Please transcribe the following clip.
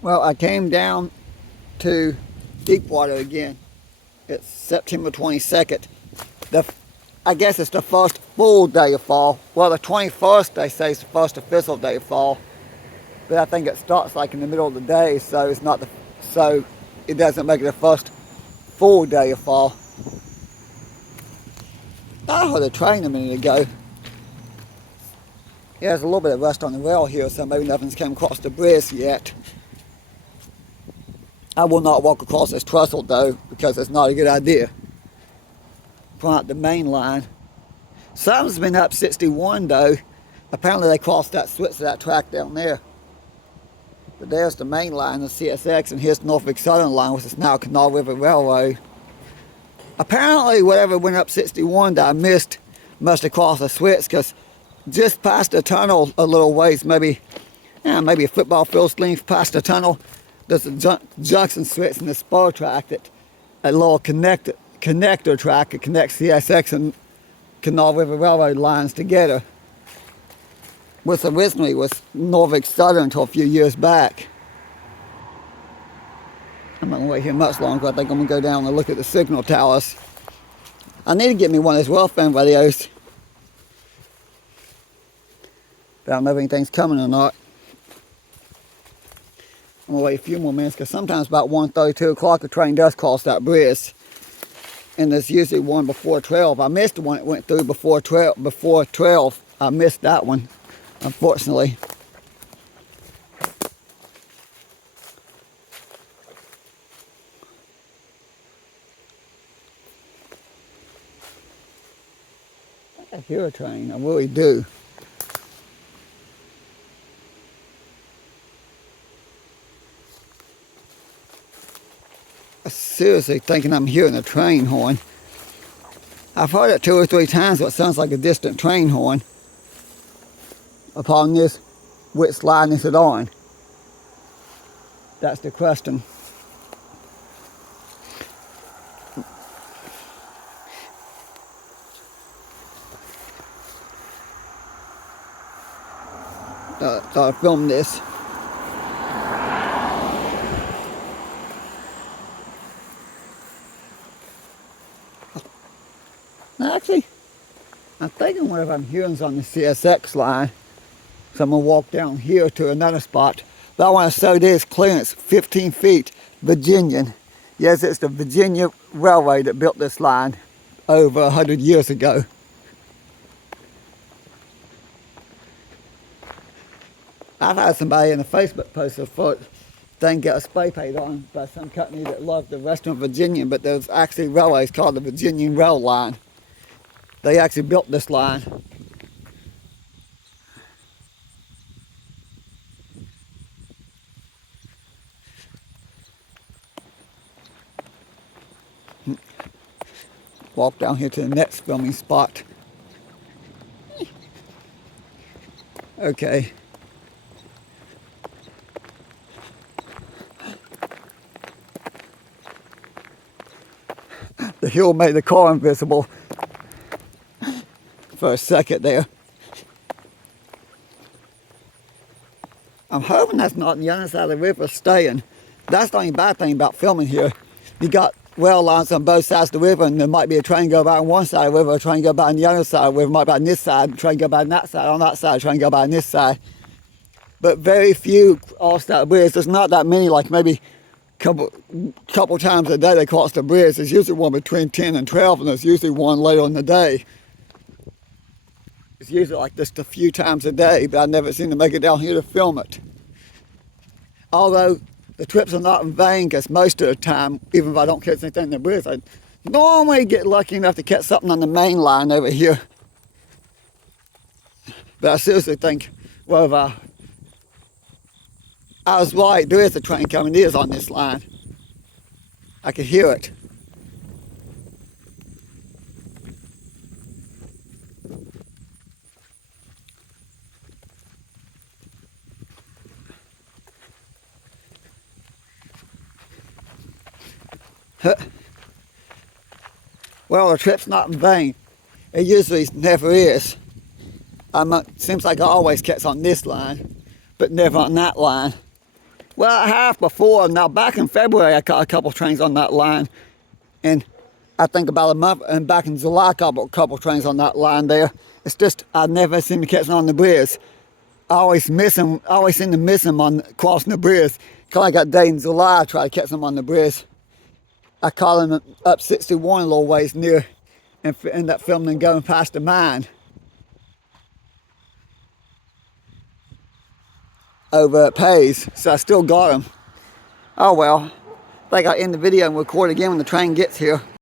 Well, I came down to Deepwater again. It's September 22nd. I guess it's the first full day of fall. Well, the 21st, they say, is the first official day of fall. But I think it starts like in the middle of the day, so it's not so it doesn't make it the first full day of fall. I heard a train a minute ago. Yeah, there's a little bit of rust on the rail here, so maybe nothing's come across the bridge yet. I will not walk across this trestle though, because it's not a good idea. From out the main line. Something's been up 61 though. Apparently they crossed that switch to that track down there. But there's the main line, the CSX, and here's the Norfolk Southern line, which is now Kanawha River Railroad. Apparently whatever went up 61 that I missed must have crossed the switch, because just past the tunnel a little ways, maybe a football field's length past the tunnel, there's a junction switch in the spur track, that a little connector track that connects CSX and Kanawha River Railroad lines together, which originally was Norfolk Southern until a few years back. I'm not going to wait here much longer. I think I'm going to go down and look at the signal towers. I need to get me one of those Welfare radios. But I don't know if anything's coming or not. I'm going to wait a few more minutes, because sometimes about 1:30, 2 o'clock, the train does cross that bridge. And there's usually one before 12. I missed the one that went through before 12. I missed that one, unfortunately. I hear a train, I really do. I'm seriously thinking I'm hearing a train horn. I've heard it 2 or 3 times, but it sounds like a distant train horn. Upon this, which line is it on? That's the question. Thought I'd film this. Actually, I'm thinking whatever I'm hearing is on the CSX line. So I'm going to walk down here to another spot. But I want to show this clearance, 15 feet, Virginian. Yes, it's the Virginia Railway that built this line over 100 years ago. I've had somebody in a Facebook post for thing get a spray paint on by some company that loved the Western Virginian, but there's actually railways called the Virginian Rail Line. They actually built this line. Walk down here to the next filming spot. Okay. The hill made the car invisible for a second there. I'm hoping that's not on the other side of the river staying. That's the only bad thing about filming here. You got rail lines on both sides of the river, and there might be a train go by on one side of the river, a train go by on the other side of the river, might be on this side, a train go by on that side, a train go by on this side. But very few cross that bridge. There's not that many, like maybe couple times a day they cross the bridge. There's usually one between 10 and 12, and there's usually one later in the day. It's usually like just a few times a day, but I've never seen them make it down here to film it. Although the trips are not in vain, because most of the time, even if I don't catch anything in the bridge, I normally get lucky enough to catch something on the main line over here. But I seriously think, well, if I was right, there is a train coming. It is on this line. I could hear it. Well, the trip's not in vain. It usually never is. Seems like I always catch on this line, but never on that line. Well, I have before. Now, back in February, I caught a couple trains on that line. And I think about a month, and back in July, I caught a couple trains on that line there. It's just, I never seem to catch them on the bridge. I always miss them. I always seem to miss them on crossing the bridge. Because I got day in July, I try to catch them on the bridge. I caught them up 61 a little ways near, and end up filming them going past the mine. Over at Pays, so I still got them. Oh well, I think I'll end the video and record again when the train gets here.